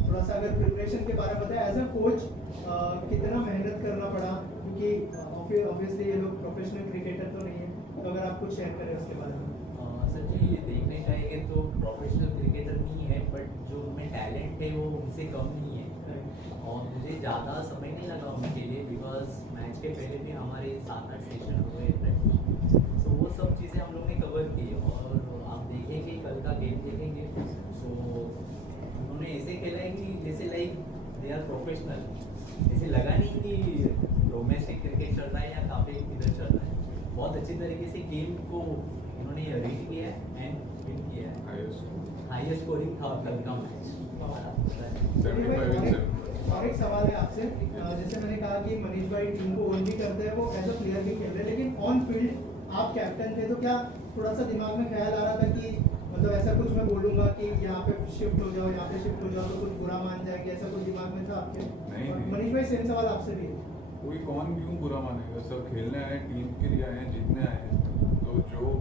थोड़ा सा अगर प्रिपरेशन के बारे में बताएं, एज अ कोच कितना मेहनत करना पड़ा, क्योंकि ऑब्वियसली ये लोग प्रोफेशनल क्रिकेटर तो नहीं है, तो अगर आप कुछ शेयर करें उसके बारे में। सर जी, ये देखने जाएंगे तो प्रोफेशनल क्रिकेटर नहीं है, बट जो उनमें टैलेंट है वो उनसे कम नहीं है। और मुझे ज़्यादा समय नहीं लगा उनके लिए, बिकॉज मैच के पहले भी हमारे 7-8 सेशन हुए प्रैक्टिस, सो वो सब चीज़ें हम लोग ने कवर की। और आप देखेंगे कल का गेम देखेंगे, सो उन्होंने ऐसे खेला है कि जैसे लाइक दे आर प्रोफेशनल, ऐसे लगा नहीं कि डोमेस्टिक क्रिकेट चल रहा है या काफ़ी इधर चल रहा है। बहुत अच्छी तरीके से गेम को उन्होंने रीड किया है एंड विन किया है। हाईएस्ट स्कोरिंग था कल का मैच हमारा 75। और एक सवाल है आपसे, जैसे मैंने कहा कि मनीष भाई टीम को ओन भी करते हैं, वो एज अ प्लेयर भी खेल रहे हैं, लेकिन ऑन फील्ड आप कैप्टन थे, तो क्या थोड़ा सा दिमाग में ख्याल आ रहा था कि मतलब ऐसा कुछ मैं बोलूंगा कि यहाँ पे शिफ्ट हो जाओ, यहाँ पे शिफ्ट हो जाओ तो कुछ बुरा मान जाएंगे, ऐसा कुछ दिमाग में था आपके? नहीं, और नहीं। मनीष भाई सेम सवाल आपसे भी है। कोई कौन क्यों बुरा मानेगा, सब खेलने आए, टीम के लिए आए, जीतने आए हैं। तो जो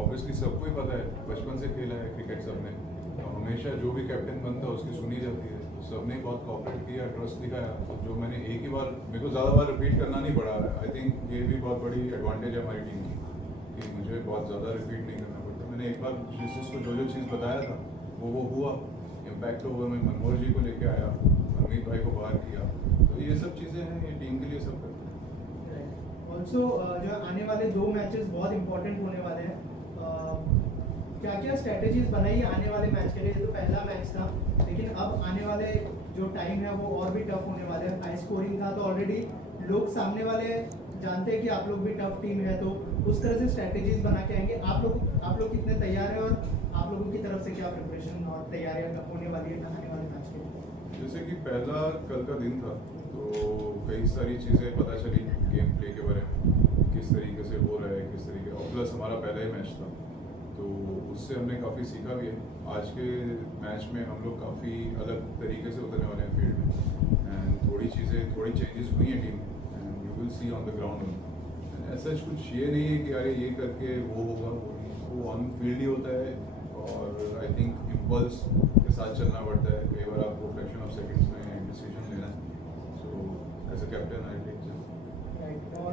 ऑब्वियसली सबको ही पता है, बचपन से खेला है क्रिकेट सबने, तो हमेशा जो भी कैप्टन बनता है उसकी सुनी जाती है। तो सबने बहुत कॉपरेट किया, ट्रस्ट दिखाया। तो जो मैंने एक ही बार, मेरे को ज़्यादा बार रिपीट करना नहीं पड़ा। आई थिंक ये भी बहुत बड़ी एडवांटेज है हमारी टीम की कि मुझे बहुत ज़्यादा रिपीट नहीं करना पड़ता। मैंने एक बार जिस चीज़ को जो चीज़ बताया था वो हुआ, इम्पैक्ट तो हुआ। मैं मनमोहन जी को लेके आया, अमित भाई को बाहर किया, तो ये सब चीज़ें हैं, ये टीम के लिए सब करते हैं। ऑल्सो जो आने वाले 2 मैचेस बहुत इंपॉर्टेंट होने वाले हैं, क्या क्या स्ट्रेटेजीज बनाई आने वाले मैच के लिए? ये तो पहला मैच था, लेकिन अब आने वाले जो टाइम है वो और भी टफ होने वाले हैं। हाई स्कोरिंग था तो ऑलरेडी लोग सामने वाले जानते हैं कि आप लोग भी टफ टीम है, तो उस तरह से स्ट्रेटेजीज बना के आएंगे। आप लोग कितने तैयार हैं, और आप लोगों की तरफ से क्या प्रिपरेशन और तैयारियां होने वाली है आने वाले मैच के लिए? जैसे कि पहला कल का दिन था, तो कई सारी चीज़ें पता चली गेम प्ले के बारे में, किस तरीके से हो रहा है, किस तरीके, और प्लस हमारा पहला ही मैच था, तो उससे हमने काफ़ी सीखा भी है। आज के मैच में हम लोग काफ़ी अलग तरीके से उतरने वाले हैं फील्ड में, एंड थोड़ी चेंजेस हुई हैं टीम में, and you will see on the ground. ऐसा कुछ ये नहीं है कि अरे ये करके वो होगा, वो ऑन फील्ड ही होता है। और आई थिंक इम्पल्स के साथ चलना पड़ता है, कई बार आपको फ्रैक्शन ऑफ सेकंड्स में डिसीजन लेना है। So as a captain I take right. और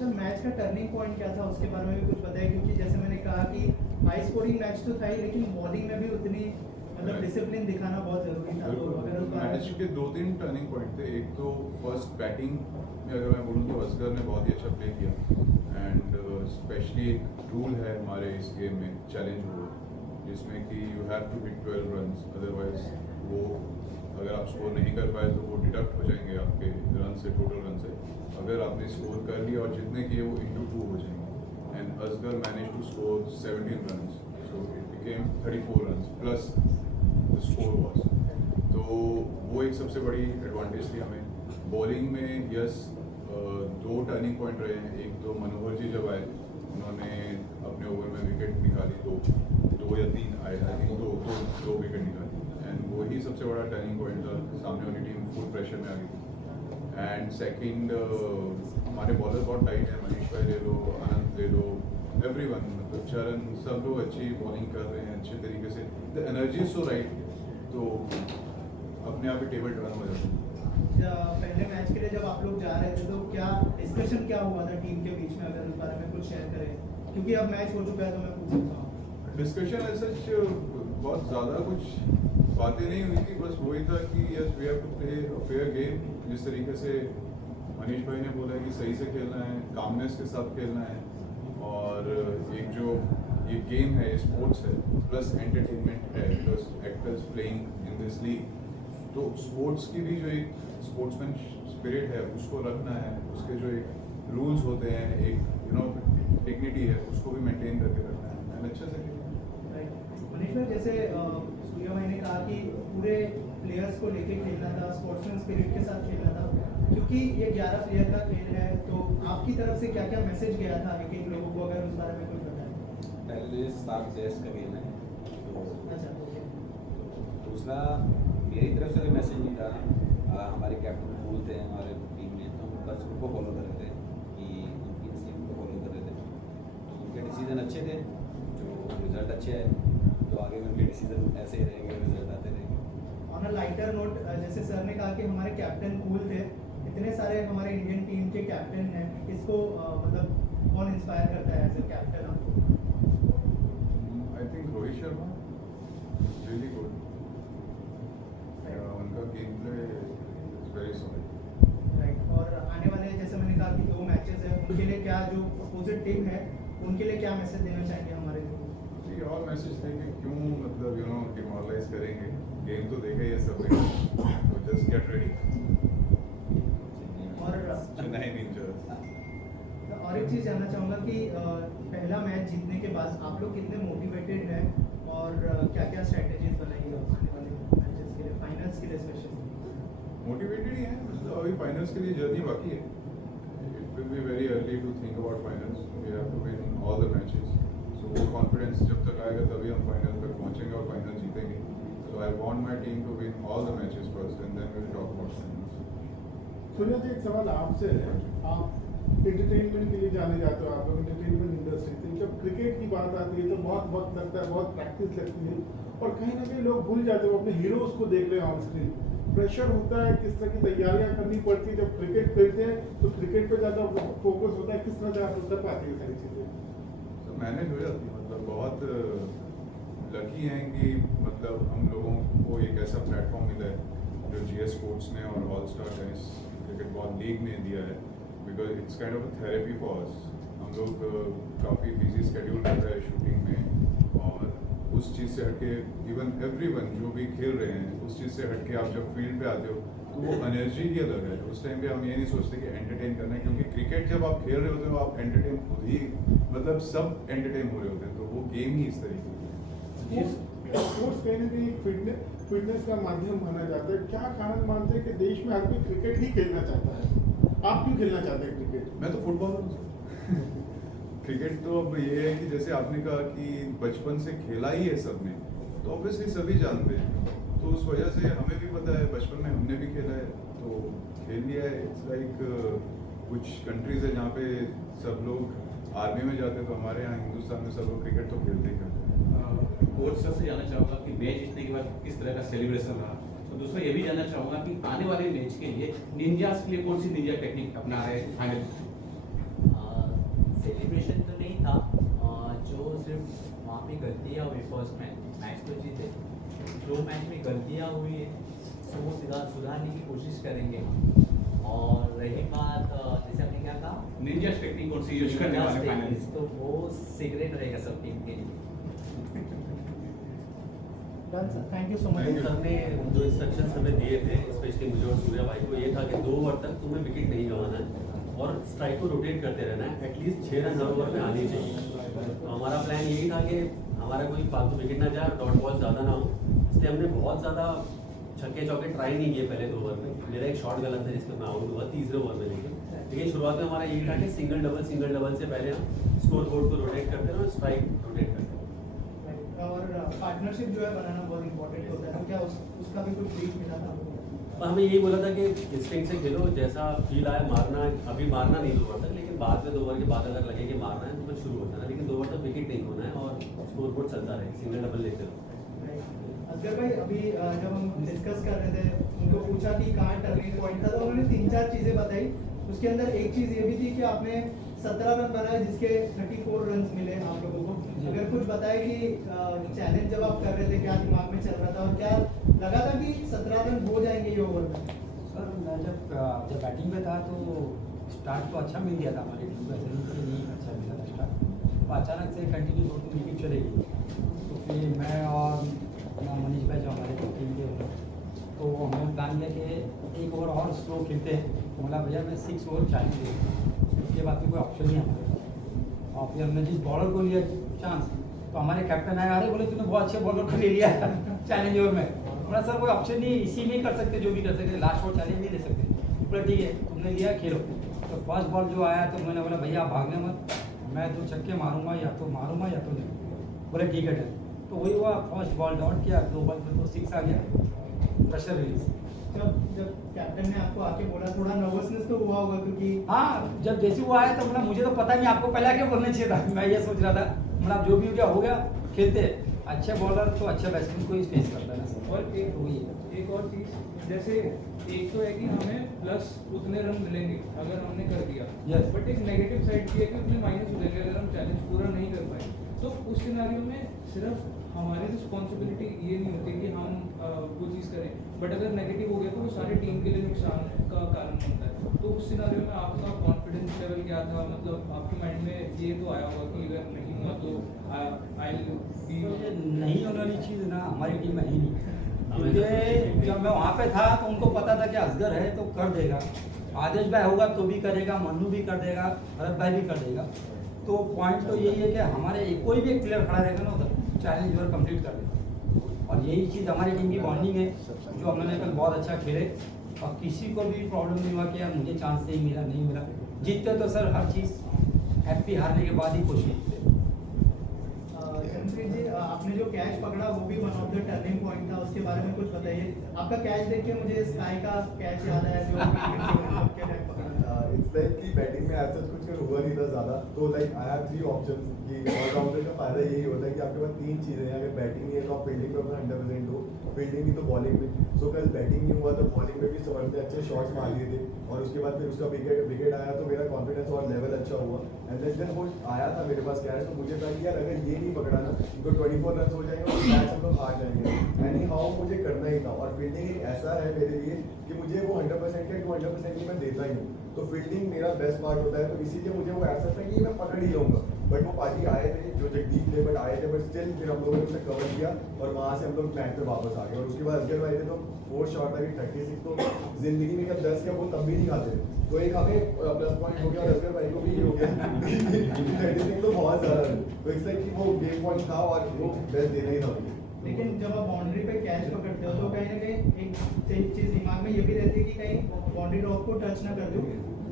सर मैच का टर्निंग पॉइंट क्या था, उसके बारे में भी कुछ बताइए, क्योंकि जैसे मैंने कहा कि हाई स्कोरिंग मैच तो था ही, लेकिन बॉलिंग में भी उतनी मतलब डिसिप्लिन दिखाना बहुत जरूरी था। तो अगर उस बारे मैच के 2-3 टर्निंग पॉइंट थे। एक तो फर्स्ट बैटिंग में अगर मैं बोलूँ तो असगर ने बहुत ही अच्छा प्ले किया, एंड स्पेशली एक रूल है हमारे इस गेम में, चैलेंज रूल, जिसमें कि you have to hit 12 runs, otherwise वो अगर आप स्कोर नहीं कर पाए तो वो डिडक्ट हो जाएंगे आपके रन से, टोटल रन से। अगर आपने स्कोर कर लिया और जितने किए वो इंटू 2 हो जाएंगे, and Asghar manage to score 17 runs, so it became 34 runs plus the score was. तो वो एक सबसे बड़ी एडवांटेज थी हमें। बॉलिंग में यस 2 टर्निंग पॉइंट रहे हैं। एक तो मनोहर जी जब आए, उन्होंने अपने ओवर में विकेट निकाली, तो 2 या 3 आए, आई थिंक 2 विकेट निकाली, एंड वही सबसे बड़ा टर्निंग पॉइंट था। सामने वाली टीम फुल प्रेशर में आ गई। एंड सेकंड, हमारे बॉलर बहुत टाइट है, मनीष भाई ले लो, आनंद ले लो, एवरीवन, मतलब चरण, सब लोग अच्छी बॉलिंग कर रहे हैं अच्छे तरीके से। The energy is so right, तो अपने आप ही टेबल टर्न हो जाता है। पहले मैच के लिए जब आप लोग जा रहे थे तो क्या डिस्कशन क्या हुआ था टीम के बीच में, अगर उस बारे में कुछ शेयर करें, क्योंकि अब मैच हो चुका है तो मैं पूछ सकता हूँ। डिस्कशन ऐसा बहुत ज़्यादा कुछ बातें नहीं हुई थी, बस वही था कि yes we have to play a fair game. जिस तरीके से मनीष भाई ने बोला कि सही से खेलना है, कामनेस के साथ खेलना है, और एक जो ये गेम है, स्पोर्ट्स है, प्लस एंटरटेनमेंट है, because actors playing in this league, तो स्पोर्ट्स की भी जो एक स्पोर्ट्समैन स्पिरिट है उसको रखना है, उसके जो एक रूल्स होते हैं, एक डिग्निटी है, उसको भी मेंटेन करके रखना है, एंड अच्छे से खेलना है। मनीष भाई, जैसे सूर्या भाई ने कहा कि पूरे प्लेयर्स को लेके खेलना था, स्पोर्ट्समैन स्पिरिट के साथ खेलना था, क्योंकि ये 11 प्लेयर का खेल है, तो आपकी तरफ से क्या क्या मैसेज गया था एक लोगों को, अगर उस बारे में कुछ बताएं। पहले 7 टेस्ट का गेम है, तो अच्छा, ओके। दूसरा मेरी तरफ से कोई मैसेज नहीं था। हमारे कैप्टन कूल थे हमारे टीम में, तो हम बस उनको फॉलो कर रहे थे कि उनकी इंस्टिंक्ट को फॉलो कर रहे थे, तो उनके डिसीजन अच्छे थे, जो रिजल्ट अच्छे आए, तो आगे भी उनके डिसीजन ऐसे ही रहेंगे, रिजल्ट आते रहेंगे। सर ने कहा कि हमारे कैप्टन कूल थे, इतने सारे हमारे इंडियन टीम के कैप्टन हैं, इसको मतलब कौन इंस्पायर करता है एज ए कैप्टन आपको? I think Rohit Sharma really good, उनका game play is very solid. Right, और आने वाले जैसे मैंने कहा कि 2 मैचेस हैं, उनके लिए क्या, जो अपोजिट टीम है उनके लिए क्या मैसेज देना चाहेंगे हमारे लिए? जी और मैसेज थे कि क्यों मतलब डिमोरलाइज करेंगे, गेम तो देखा ही है सबने, तो जस्ट गेट रेडी। और चेन्नई निंजास। और एक चीज़ जानना चाहूँगा कि पहला मैच जीतने के बाद आप लोग कितने मोटिवेटेड हैं और क्या क्या स्ट्रैटेजीज बनाई है आने वाले मैचेस के लिए, फाइनल्स के लिए स्पेशली? मोटिवेटेड ही है, मतलब अभी फाइनल्स के लिए जर्नी बाकी है। It will be very early to think about finals, we have to win all the matches. So वो कॉन्फिडेंस जब तक आएगा तभी हम फाइनल तक पहुंचेंगे और फाइनल जीतेंगे। So I want my team to win all the matches first and then we will talk about finals. Surya ji, एक सवाल आपसे है, आप एंटरटेनमेंट के लिए जाने जाते हो, आप लोग एंटरटेनमेंट इंडस्ट्री से, जब क्रिकेट की बात आती है तो बहुत वक्त लगता है, बहुत प्रैक्टिस लगती है, और कहीं ना कहीं लोग भूल जाते हो अपने हीरोज को देख रहे हैं ऑन स्क्रीन। प्रेशर होता है, किस तरह की तैयारियां करनी पड़ती है, जब क्रिकेट खेलते हैं तो क्रिकेट पे ज़्यादा फोकस होता है, किस तरह से आप कर पाते हैं सारी चीज़ें? तो मैनेज हो जाती है, मतलब बहुत लकी हैं कि मतलब हम लोगों को एक ऐसा प्लेटफॉर्म मिला है जो GS स्पोर्ट्स ने और all star tennis cricket ball league ने दिया है, because it's kind of a therapy for us. हम लोग काफ़ी बिजी स्केड्यूल रहता है शूटिंग में, और उस चीज़ से हटके इवन एवरीवन जो भी खेल रहे हैं उस चीज़ से हटके आप जब फील्ड पे आते हो तो वो एनर्जी ही अलग है। उस टाइम पे हम ये नहीं सोचते कि एंटरटेन करना है, क्योंकि क्रिकेट जब आप खेल रहे होते हो आप एंटरटेन खुद ही, मतलब सब एंटरटेन हो रहे होते हैं, तो वो गेम ही इस तरीके की है। स्पोर्ट्स कहीं ना कहीं फिटनेस का माध्यम माना जाता है, क्या कारण मानते हैं कि देश में हर कोई क्रिकेट ही खेलना चाहता है? आप क्यों खेलना चाहते हैं क्रिकेट? मैं तो फुटबॉलर हूँ। क्रिकेट तो अब ये है कि जैसे आपने कहा कि बचपन से खेला ही है सबने, तो ऑब्वियसली सभी जानते हैं, तो उस वजह से हमें भी पता है, बचपन में हमने भी खेला है तो खेल लिया है। इट्स लाइक कुछ कंट्रीज है जहाँ पे सब लोग आर्मी में जाते हैं, तो हमारे यहाँ हिंदुस्तान में सब लोग क्रिकेट तो खेलते ही खेलते हैं। कोच सर से जानना चाहूँगा कि मैच जीतने के बाद किस तरह का सेलिब्रेशन रहा, तो दूसरा ये भी जानना चाहूँगा कि आने वाले मैच के लिए निंजास के लिए कौन सी निंजा टेक्निक अपना रहे हैं फाइनल? सेलिब्रेशन तो नहीं था, जो सिर्फ वहाँ पे गलतियाँ हुई फर्स्ट मैच तो जीते, जो मैच में गलतियाँ हुई है तो वो सुधारने की कोशिश करेंगे हम। और रही बात जैसे हमने क्या कहा, निंजा टेक्निक कौन सी यूज करने वाले फाइनल? तो वो सीक्रेट रहेगा सब टीम के लिए। Thank you so much. Thank you. Sir ने जो इंस्ट्रक्शंस हमें दिए थे, स्पेशली मुझे और सूर्या भाई को, ये था कि 2 ओवर तक तुम्हें विकेट नहीं गंवाना है और स्ट्राइक को रोटेट करते रहना है, एटलीस्ट 6 रन हर ओवर में आने चाहिए। तो हमारा प्लान यही था कि हमारा कोई फालतू विकेट ना जाए, डॉट बॉल ज़्यादा ना हो, इसलिए हमने बहुत ज़्यादा छक्के चौके ट्राई नहीं किए पहले 2 ओवर में। मेरा एक शॉट गलत है जिसमें मैं आउट हुआ तीसरे ओवर में, लेकिन शुरुआत में हमारा यही था कि सिंगल डबल से पहले हम स्कोर बोर्ड को रोटेट करते रहो, स्ट्राइक रोटेट करते रहो। और पार्टनरशिप जो है बनाना बहुत इंपॉर्टेंट होता है, तो क्या उसका भी कुछ ब्रीफ मिला था आपको? तो हमें यही बोला था कि इंस्टिंक्ट से खेलो, जैसा फील आया मारना, अभी मारना नहीं 2 ओवर तक, लेकिन बाद में 2 ओवर के बाद अगर लगे कि मारना है तो फिर शुरू होता है, लेकिन 2 ओवर तक विकेट नहीं होना है और स्कोर बोर्ड चलता रहे, सिंगल डबल लेते रहो। असगर भाई, अभी जब हम डिस्कस कर रहे थे, उनको पूछा कि कहाँ टर्निंग पॉइंट था, तो उन्होंने 3-4 चीज़ें बताई। उसके अंदर एक चीज़ ये भी थी कि आपने 17 रन बनाए जिसके 34 रन मिले आप लोगों को। अगर कुछ बताए कि चैलेंज जब आप कर रहे थे क्या दिमाग में चल रहा था और क्या लगा था कि 17 रन हो जाएंगे ये ओवर में? सर मैं जब बैटिंग पे था तो स्टार्ट तो अच्छा मिल गया था हमारी टीम को, ऐसे नहीं अच्छा मिला था स्टार्ट, तो अचानक से कंटिन्यू 2-3 विकेट चले गई। तो फिर मैं और मनीष भाई जो हमारे टीम के हैं, तो हमने प्लान किया कि 1 ओवर और स्लो खेलते हैं, तो बोला भैया मैं 6 ओवर चाहिए, उसके बाद में कोई ऑप्शन नहीं हमारे। और फिर हमने जिस बॉलर को लिया चांस, तो हमारे कैप्टन आए, अरे बोले तूने बहुत अच्छे बॉलर को ले लिया चैलेंज ओवर में। बोला सर कोई ऑप्शन नहीं, इसी में कर सकते, जो भी कर सकते, लास्ट ओवर चैलेंज नहीं ले सकते। बोला ठीक है तुमने लिया खेलो। तो फर्स्ट बॉल जो आया तो मैंने बोला भैया आप भागने मत, मैं 2 छक्के मारूंगा, या तो मारूंगा या तो नहीं। बोले ठीक है डन। तो वही हुआ, फर्स्ट बॉल डॉट किया, 2 बॉल में तो 6 आ गया, प्रेशर रिलीज। जब कैप्टन ने आपको आके बोला, थोड़ा नर्वसनेस तो हुआ होगा क्योंकि हाँ, जब जैसे वो आया तो बोला मुझे तो पता नहीं, आपको पहले आके बोलना चाहिए था, मैं ये सोच रहा था। मतलब जो भी हो गया खेलते, अच्छे बॉलर तो अच्छे बैट्समैन को ही फेस करता है ना सर। और एक और चीज़, जैसे एक तो है कि हमें प्लस उतने रन मिलेंगे अगर हमने कर दिया, बट एक नेगेटिव साइड की है कि उतने माइनस हो जाएंगे अगर हम चैलेंज पूरा नहीं कर पाए। तो उस सिनारियो में सिर्फ हमारी रिस्पॉन्सिबिलिटी ये नहीं होती कि हम वो चीज़ करें, बट अगर नेगेटिव हो गया तो वो सारे टीम के लिए नुकसान का कारण बनता है। तो उस सिनारियो में आपका कॉन्फिडेंस लेवल क्या था, मतलब आपके माइंड में ये तो आया होगा कि अगर नहीं हुआ तो नहीं होने वाली चीज़ ना हमारी टीम में ही नहीं, क्योंकि जब मैं वहाँ पे था तो उनको पता था कि असगर है तो कर देगा, आदेश भाई होगा तो भी करेगा, मन्नू भी कर देगा, भरत भाई भी कर देगा। तो पॉइंट तो यही है कि हमारे कोई भी एक प्लेयर खड़ा रहेगा ना उधर चैलेंज ओवर कंप्लीट कर देगा, और यही चीज़ हमारी टीम की बॉन्डिंग है जो हम लोगों ने कल बहुत अच्छा खेले, और किसी को भी प्रॉब्लम नहीं हुआ कि यार मुझे चांस नहीं मिला नहीं मिला। जीतते तो सर हर चीज़ हैप्पी, हारने के बाद ही खुश जीतते। जनप्रीत जी, आपने जो कैच पकड़ा वो भी one of the turning point था, उसके बारे में कुछ बताइए। आपका कैच देख के मुझे स्काई का कैच याद आया जो इट्स लाइक कि बैटिंग में ऐसा कुछ हुआ नहीं था ज़्यादा, तो लाइक आई हैव 3 ऑप्शंस कि ऑलराउंडर का फायदा यही होता है कि आपके पास 3 चीज़ें हैं। अगर बैटिंग नहीं है तो आप फील्डिंग में अपना 100% हो, फील्डिंग नहीं तो बॉलिंग में। सो कल बैटिंग नहीं हुआ तो बॉलिंग में भी समर ने अच्छे शॉट्स मार लिए थे, और उसके बाद फिर उसका विकेट आया तो मेरा कॉन्फिडेंस और लेवल अच्छा हुआ। एंड देन वो आया था मेरे पास कैच, तो मुझे था कि यार अगर ये नहीं पकड़ा ना तो 24 रन हो जाएंगे और मैच हम लोग हार जाएंगे। एनी हाउ मुझे करना ही था, और फील्डिंग एक ऐसा है मेरे लिए कि मुझे वो 100% का 200% ही मैं देता ही हूँ, तो फील्डिंग मेरा बेस्ट पार्ट होता है। तो इसीलिए मुझे वो ऐसा था कि मैं पकड़ ही लूँगा। बट वो पार्टी आए थे जो जगदीप थे, बट आए थे, बट स्टिल फिर हम लोगों ने उसे कवर किया और वहाँ से हम लोग मैच पे वापस आ गए। और उसके बाद असगर भाई थे तो 4 शॉट था कि 36 तो जिंदगी में जब 10 किया वो तब भी नहीं खाते थे, तो एक हमें प्लस पॉइंट हो गया और असगर भाई को भी ये हो गया 36 तो बहुत ज़्यादा है। तो इस लाइक कि वो गेम पॉइंट था और वो बेस्ट देना ही था मुझे। लेकिन जब आप बाउंड्री पे कैच पकड़ते हो तो कहीं ना कहीं एक चीज़ दिमाग में ये भी रहती है कि कहीं बाउंड्री ड्रॉप को टच ना कर दो,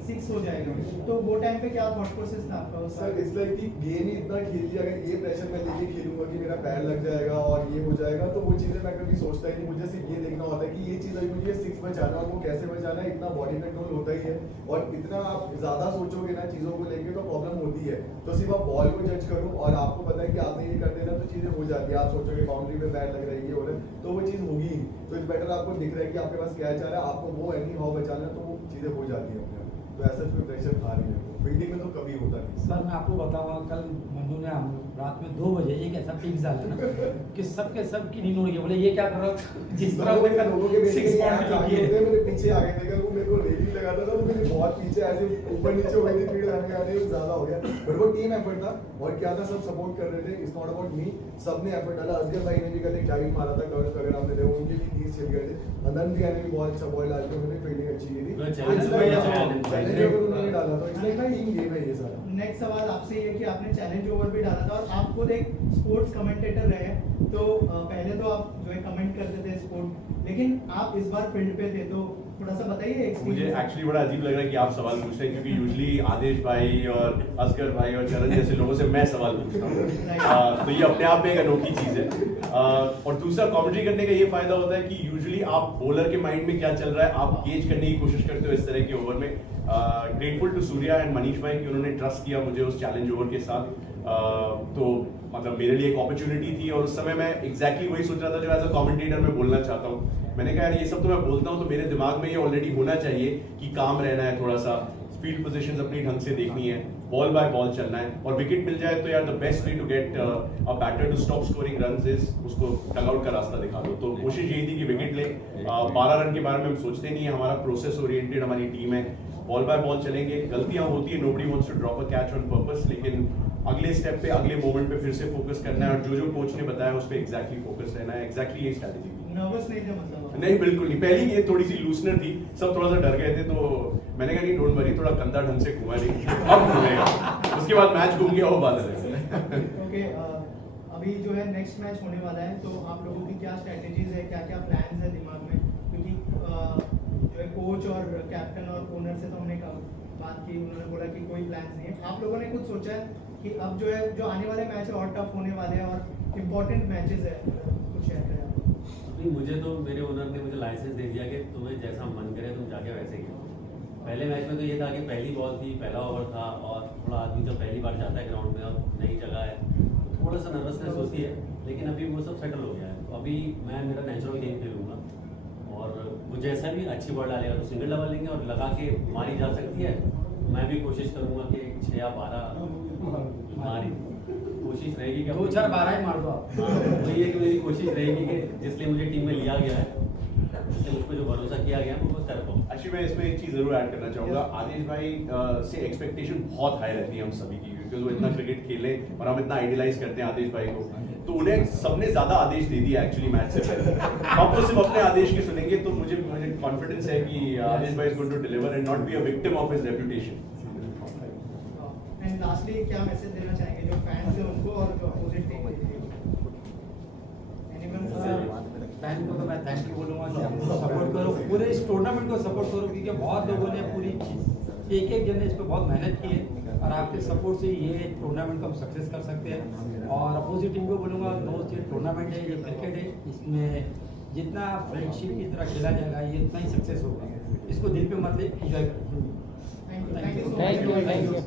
6 हो जाएगा। तो वो टाइम पे क्या थॉट प्रोसेस था आपका? सर इस लाइक कि गेम ही इतना खेल लिया, अगर ये प्रेशर मैं लेके खेलूंगा कि मेरा पैर लग जाएगा और ये हो जाएगा, तो वो चीज़ें मैं कभी सोचता ही नहीं। मुझे सिर्फ ये देखना होता है कि ये चीज़ अभी मुझे 6 बचाना है, और वो कैसे बचाना है, इतना बॉडी कंट्रोल होता ही है। और इतना आप ज़्यादा सोचोगे ना चीज़ों को लेके तो प्रॉब्लम होती है। तो सिर्फ आप बॉल को जज करो और आपको पता है कि आपने ये कर देना तो चीज़ें हो जाती है। आप सोचोगे बाउंड्री पे पैर लग रही है हो रहा है तो वो चीज़ होगी ही। तो इस बेटर आपको दिख रहा है कि आपके पास कैच आ रहा है, आपको वो एनी हाउ बचाना है, तो वो चीज़ें हो जाती है अपने आप। तो ऐसा कोई प्रेशर था नहीं है, फील्डिंग में तो कभी होता नहीं। सर मैं आपको बताऊंगा, कल मन्नू ने हम रात में 2 बजे एक ऐसा पिक्स डाला ना कि सबके सब की नींद उड़ गई, बोले ये क्या कर रहा है, जिस तरह से लोगों के 6 पॉइंट आगे होते मेरे पीछे आ गए थे, कल वो मेरे को रेडी लगा था तो मेरे बहुत पीछे ऐसे ऊपर नीचे हो गई थी, फील्ड आने ज़्यादा हो गया। बट वो टीम एफर्ट था, और क्या था सब सपोर्ट कर रहे थे, इट्स नॉट अबाउट मी, सबने एफर्ट डाला। असगर भाई ने भी कल एक डाइव मारा था कवर्स वगैरह हमने देखा, उनके भी 30 चल गए थे। अनंत भी ने भी बहुत अच्छा बॉल डाल के उन्होंने फील्डिंग अच्छी की थी। चैलेंज ओवर उन्होंने डाला, तो इसलिए ना टीम गेम है ये सारा। नेक्स्ट सवाल आपसे ये कि आपने चैलेंज ओवर भी डाला था और आप खुद एक स्पोर्ट्स कमेंटेटर रहे हैं, तो पहले तो आप जो है कमेंट करते थे स्पोर्ट, लेकिन आप इस बार फील्ड पे थे, तो थोड़ा सा बताइए। मुझे एक्चुअली बड़ा अजीब लग रहा है कि आप सवाल पूछ रहे हैं, क्योंकि यूजुअली आदेश भाई और असगर भाई और चरण जैसे लोगों से मैं सवाल पूछता हूँ, तो ये अपने आप में एक अनोखी चीज़ है। और दूसरा, कमेंट्री करने का ये फायदा होता है कि यूजुअली आप बॉलर के माइंड में क्या चल रहा है आप गेज करने की कोशिश करते हो इस तरह के ओवर में। Grateful to Surya and Manish भाई कि उन्होंने ट्रस्ट किया मुझे उस चैलेंज ओवर के साथ। तो मतलब मेरे लिए एक अपॉर्चुनिटी थी, और उस समय मैं एग्जैक्टली वही सोच रहा था जो एज अ कमेंटेटर मैं बोलना चाहता हूँ। मैंने कहा यार ये सब तो मैं बोलता हूँ तो मेरे दिमाग में ये ऑलरेडी होना चाहिए कि काम रहना है, थोड़ा सा फील्ड पोजीशंस अपनी ढंग से देखनी है, बॉल बाय बॉल चलना है, और विकेट मिल जाए तो यार the best way to get a batter to stop scoring runs is उसको डग आउट का रास्ता दिखा दो। तो कोशिश यही थी कि विकेट ले। 12 रन के बारे में हम सोचते नहीं है, हमारा प्रोसेस ओरिएंटेड हमारी टीम है, बॉल बाय बॉल चलेंगे। गलतियां होती है, nobody wants to drop a catch on purpose, लेकिन अगले स्टेप पे अगले मोमेंट पे फिर से फोकस करना है, और जो जो कोच ने बताया उस पर एग्जैक्टली फोकस रहना है। एग्जैक्टली यही स्ट्रैटेजी थी। नर्वस नहीं थे मतलब? नहीं बिल्कुल नहीं, पहली ये थोड़ी सी लूसनर थी, सब थोड़ा सा डर गए थे, तो मैंने कहा नहीं डोंट वरी, थोड़ा कंधा ढंग से घूमा नहीं, अब घूमेगा, उसके बाद मैच घूम गया वो बात है। ओके, अभी जो है नेक्स्ट मैच होने वाला है, तो आप लोगों की क्या स्ट्रेटेजीज है, क्या क्या प्लान्स है दिमाग में? क्योंकि जो है कोच और कैप्टन और ओनर से तो हमने बात की, उन्होंने बोला कि कोई प्लान्स नहीं है। आप लोगों ने कुछ सोचा है कि अब जो है जो आने वाले मैच है और टफ होने वाले हैं और इम्पोर्टेंट मैचेस है, कुछ शेयर करें आप? नहीं, मुझे तो मेरे ओनर ने मुझे लाइसेंस दे दिया कि तुम्हें जैसा मन करे तुम जाके वैसे ही करो। पहले मैच में तो ये था कि पहली बॉल थी, पहला ओवर था, और थोड़ा आदमी जब पहली बार जाता है ग्राउंड में और नई जगह है तो थोड़ा सा नर्वसनेस होती है, लेकिन अभी वो सब सेटल हो गया है। अभी मैं मेरा नेचुरल गेम खेलूंगा और वो जैसा भी अच्छी बॉल डालेगा तो सिंगल डबल लेंगे और लगा के मारी जा सकती है। मैं भी कोशिश करूंगा कि 6 या 12 मारी कोशिश रहेगी कि 2 4 12 ही मार दो आप। वही है कि मेरी कोशिश रहेगी कि जिसलिए मुझे टीम में लिया गया है, जिससे मुझ पर जो भरोसा किया गया है मैं वो कर पाऊँ। एक्चुअली मैं इसमें एक चीज़ जरूर ऐड करना चाहूँगा। आदिश भाई से एक्सपेक्टेशन बहुत हाई रहती है हम सभी की, क्योंकि वो इतना क्रिकेट खेले और हम इतना आइडियलाइज करते हैं आदिश भाई को, तो उन्हें सबने ज़्यादा आदेश दे दिया एक्चुअली मैच से पहले। हम तो सिर्फ अपने आदेश के सुनेंगे, तो मुझे कॉन्फिडेंस है कि आदिश भाई is going to deliver and not be a victim of his reputation. And lastly क्या मैसेज देना चाहेंगे जो फैंस हैं उनको और जो अपोजिट टीम के लिए? फैन को तो मैं थैंक यू बोलूँगा कि हमको सपोर्ट करो, पूरे इस टूर्नामेंट को सपोर्ट करो, क्योंकि बहुत लोगों ने पूरी एक जन ने इस पर बहुत मेहनत की है और आपके सपोर्ट से ये टूर्नामेंट को हम सक्सेस कर सकते हैं। और अपोजिट टीम को बोलूँगा दोस्त, ये टूर्नामेंट है, ये क्रिकेट है, इसमें जितना फ्रेंडशिप की तरह खेला जाएगा ये इतना ही सक्सेस होगा। इसको दिल पे मत ले, एंजॉय करो। Thank you.